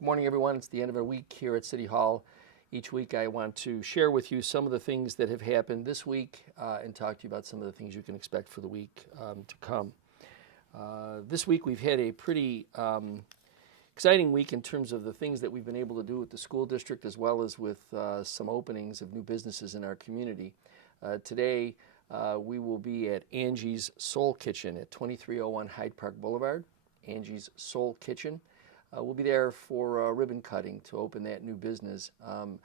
Good morning, everyone. It's the end of our week here at City Hall. Each week I want to share with you some of the things that have happened this week and talk to you about some of the things you can expect for the week to come. This week we've had a pretty exciting week in terms of the things that we've been able to do with the school district as well as with some openings of new businesses in our community. Today we will be at Angie's Soul Kitchen at 2301 Hyde Park Boulevard. Angie's Soul Kitchen. We'll be there for ribbon cutting to open that new business on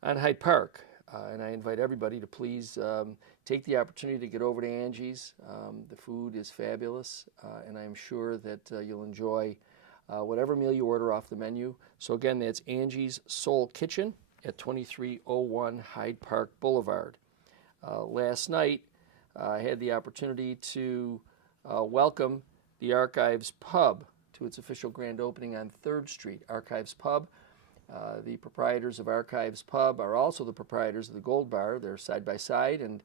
Hyde Park. And I invite everybody to please take the opportunity to get over to Angie's. The food is fabulous, and I'm sure that you'll enjoy whatever meal you order off the menu. So again, that's Angie's Soul Kitchen at 2301 Hyde Park Boulevard. Last night, I had the opportunity to welcome the Archives Pub to its official grand opening on 3rd Street, Archives Pub. The proprietors of Archives Pub are also the proprietors of the Gold Bar. They're side by side, and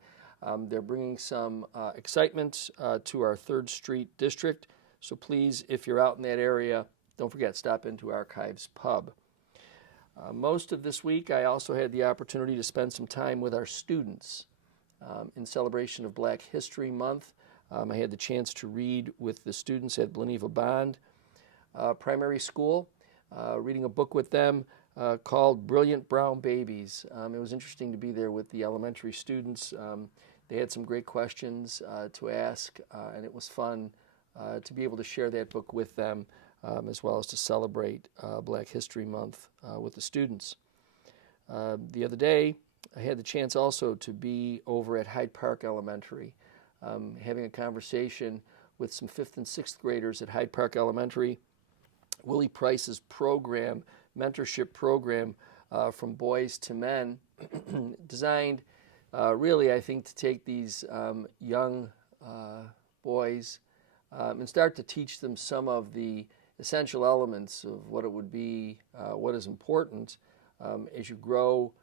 they're bringing some excitement to our 3rd Street district. So please, if you're out in that area, don't forget, stop into Archives Pub. Most of this week, I also had the opportunity to spend some time with our students in celebration of Black History Month. I had the chance to read with the students at Bleneva Bond Primary School, reading a book with them called Brilliant Brown Babies. It was interesting to be there with the elementary students. They had some great questions to ask, and it was fun to be able to share that book with them, as well as to celebrate Black History Month with the students. The other day, I had the chance also to be over at Hyde Park Elementary, having a conversation with some 5th and 6th graders at Hyde Park Elementary. Willie Price's program, mentorship program from Boys to Men, designed really, I think, to take these young boys and start to teach them some of the essential elements of what it would be, what is important as you grow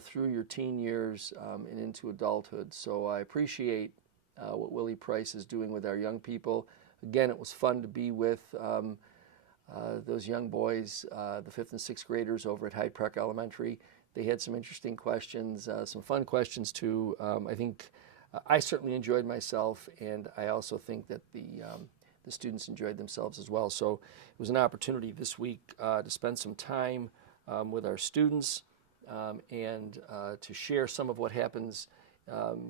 through your teen years and into adulthood. So I appreciate what Willie Price is doing with our young people. Again, it was fun to be with those young boys, the 5th and 6th graders over at Hyde Park Elementary. They had some interesting questions, some fun questions too. I think I certainly enjoyed myself, and I also think that the students enjoyed themselves as well. So it was an opportunity this week to spend some time with our students and to share some of what happens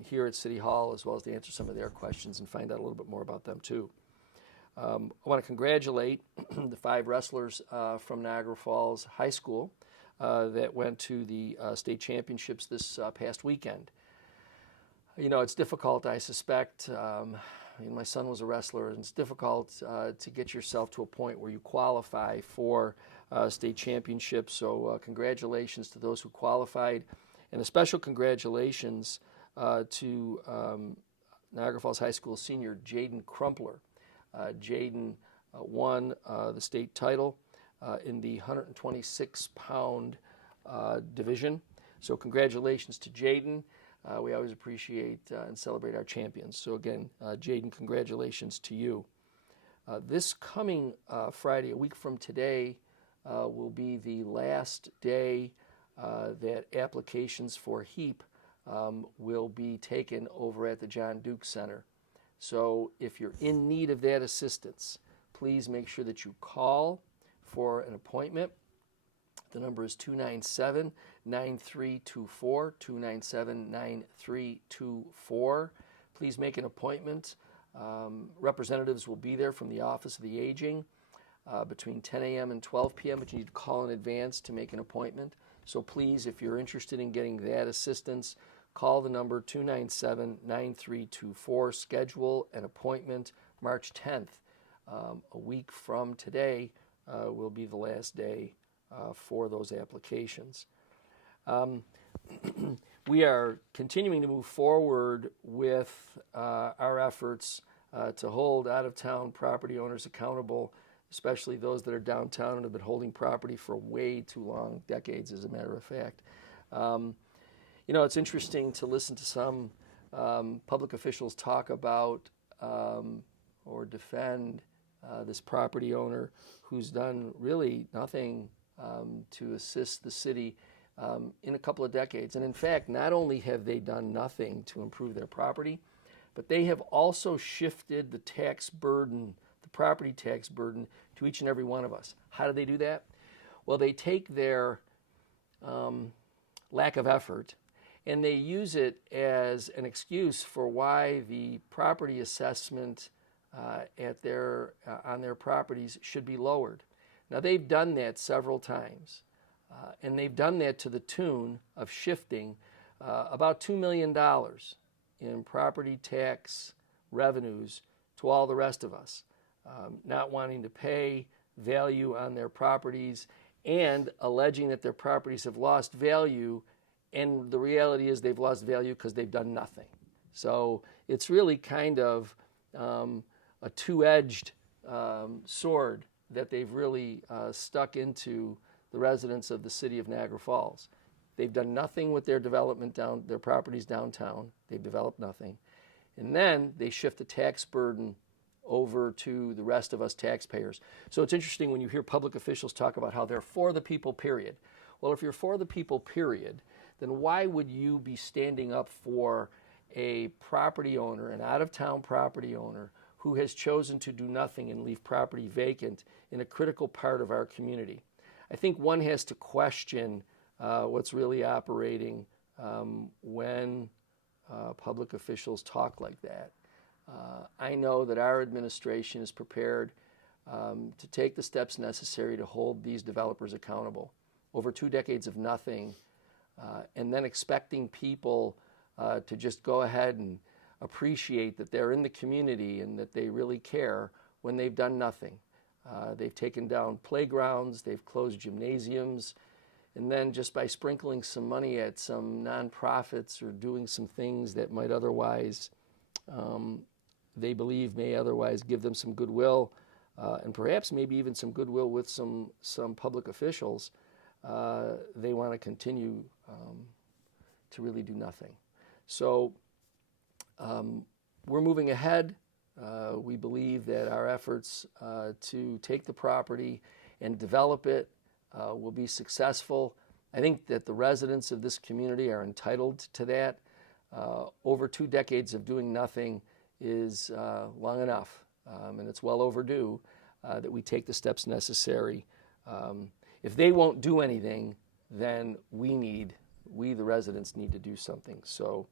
here at City Hall, as well as to answer some of their questions and find out a little bit more about them too. I want to congratulate the 5 wrestlers from Niagara Falls High School that went to the state championships this past weekend. You know, it's difficult, I suspect. My son was a wrestler, and it's difficult to get yourself to a point where you qualify for state championships. So congratulations to those who qualified, and a special congratulations to Niagara Falls High School senior Jaden Crumpler. Jaden won the state title in the 126-pound division. So congratulations to Jaden. We always appreciate and celebrate our champions. So again, Jaden, congratulations to you. This coming Friday, a week from today, will be the last day that applications for HEAP will be taken over at the John Duke Center. So if you're in need of that assistance, please make sure that you call for an appointment. The number is 297-9324, 297-9324. Please make an appointment. Representatives will be there from the Office of the Aging between 10 a.m. and 12 p.m., but you need to call in advance to make an appointment. So please, if you're interested in getting that assistance, call the number 297-9324. Schedule an appointment. March 10th, a week from today, will be the last day for those applications. We are continuing to move forward with our efforts to hold out-of-town property owners accountable, especially those that are downtown and have been holding property for way too long, decades as a matter of fact. You know, it's interesting to listen to some public officials talk about or defend this property owner who's done really nothing to assist the city in a couple of decades. And in fact, not only have they done nothing to improve their property, but they have also shifted the tax burden, the property tax burden, to each and every one of us. How do they do that? Well, they take their lack of effort and they use it as an excuse for why the property assessment on their properties should be lowered. Now, they've done that several times, and they've done that to the tune of shifting about $2 million in property tax revenues to all the rest of us, not wanting to pay value on their properties and alleging that their properties have lost value, and the reality is they've lost value because they've done nothing. So it's really kind of a two-edged sword that they've really stuck into the residents of the city of Niagara Falls. They've done nothing with their development their properties downtown. They've developed nothing. And then they shift the tax burden over to the rest of us taxpayers. So it's interesting when you hear public officials talk about how they're for the people, period. Well, if you're for the people, period, then why would you be standing up for a property owner, an out-of-town property owner, who has chosen to do nothing and leave property vacant in a critical part of our community? I think one has to question what's really operating when public officials talk like that. I know that our administration is prepared to take the steps necessary to hold these developers accountable. Over 2 decades of nothing, and then expecting people to just go ahead and appreciate that they're in the community and that they really care when they've done nothing. They've taken down playgrounds, they've closed gymnasiums, and then just by sprinkling some money at some nonprofits or doing some things that might otherwise, they believe may otherwise give them some goodwill, and perhaps maybe even some goodwill with some public officials, they want to continue to really do nothing. So we're moving ahead. We believe that our efforts to take the property and develop it will be successful. I think that the residents of this community are entitled to that. Over 2 decades of doing nothing is long enough, and it's well overdue that we take the steps necessary. If they won't do anything, then we the residents, need to do something. So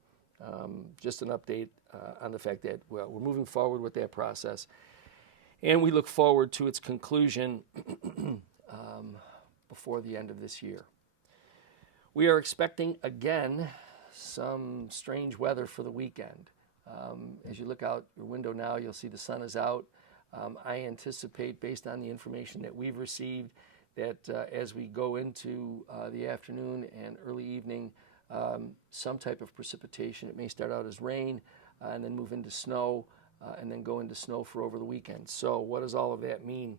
just an update on the fact that we're moving forward with that process, and we look forward to its conclusion before the end of this year. We are expecting, again, some strange weather for the weekend. As you look out your window now, you'll see the sun is out. I anticipate, based on the information that we've received, that as we go into the afternoon and early evening, some type of precipitation. It may start out as rain and then move into snow and then go into snow for over the weekend. So what does all of that mean?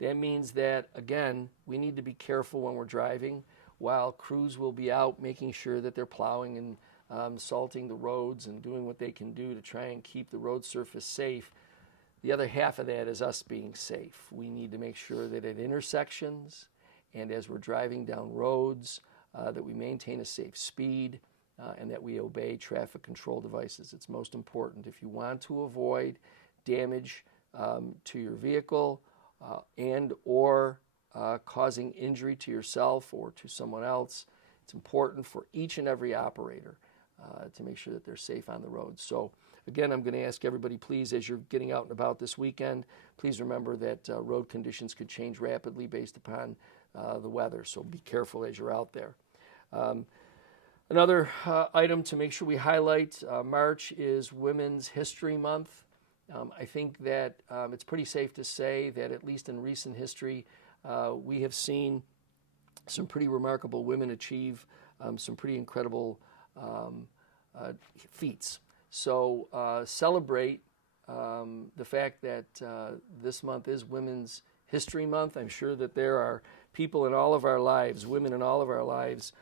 That means that, again, we need to be careful when we're driving. While crews will be out making sure that they're plowing and salting the roads and doing what they can do to try and keep the road surface safe, the other half of that is us being safe. We need to make sure that at intersections and as we're driving down roads, that we maintain a safe speed and that we obey traffic control devices. It's most important. If you want to avoid damage to your vehicle and or causing injury to yourself or to someone else, it's important for each and every operator to make sure that they're safe on the road. So again, I'm going to ask everybody, please, as you're getting out and about this weekend, please remember that road conditions could change rapidly based upon the weather. So be careful as you're out there. Another item to make sure we highlight, March is Women's History Month. I think that it's pretty safe to say that at least in recent history, we have seen some pretty remarkable women achieve some pretty incredible feats. So celebrate the fact that this month is Women's History Month. I'm sure that there are people in all of our lives, women in all of our lives,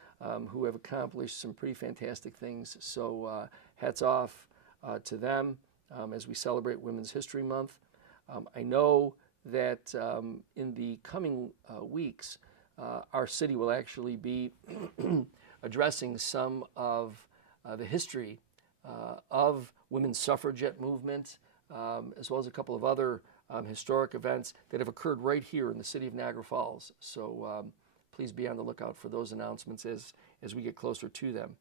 who have accomplished some pretty fantastic things. So hats off to them as we celebrate Women's History Month. I know that in the coming weeks, our city will actually be addressing some of the history of women's suffragette movement, as well as a couple of other historic events that have occurred right here in the city of Niagara Falls. So please be on the lookout for those announcements as we get closer to them.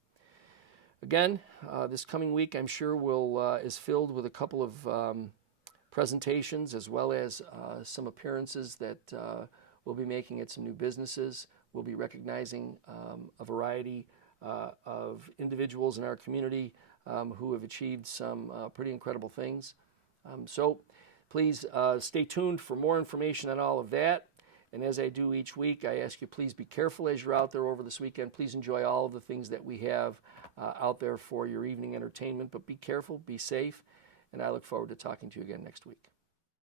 Again, this coming week, I'm sure is filled with a couple of presentations, as well as some appearances that we'll be making at some new businesses. We'll be recognizing a variety of individuals in our community who have achieved some pretty incredible things. So please stay tuned for more information on all of that. And as I do each week, I ask you, please be careful as you're out there over this weekend. Please enjoy all of the things that we have out there for your evening entertainment. But be careful, be safe, and I look forward to talking to you again next week.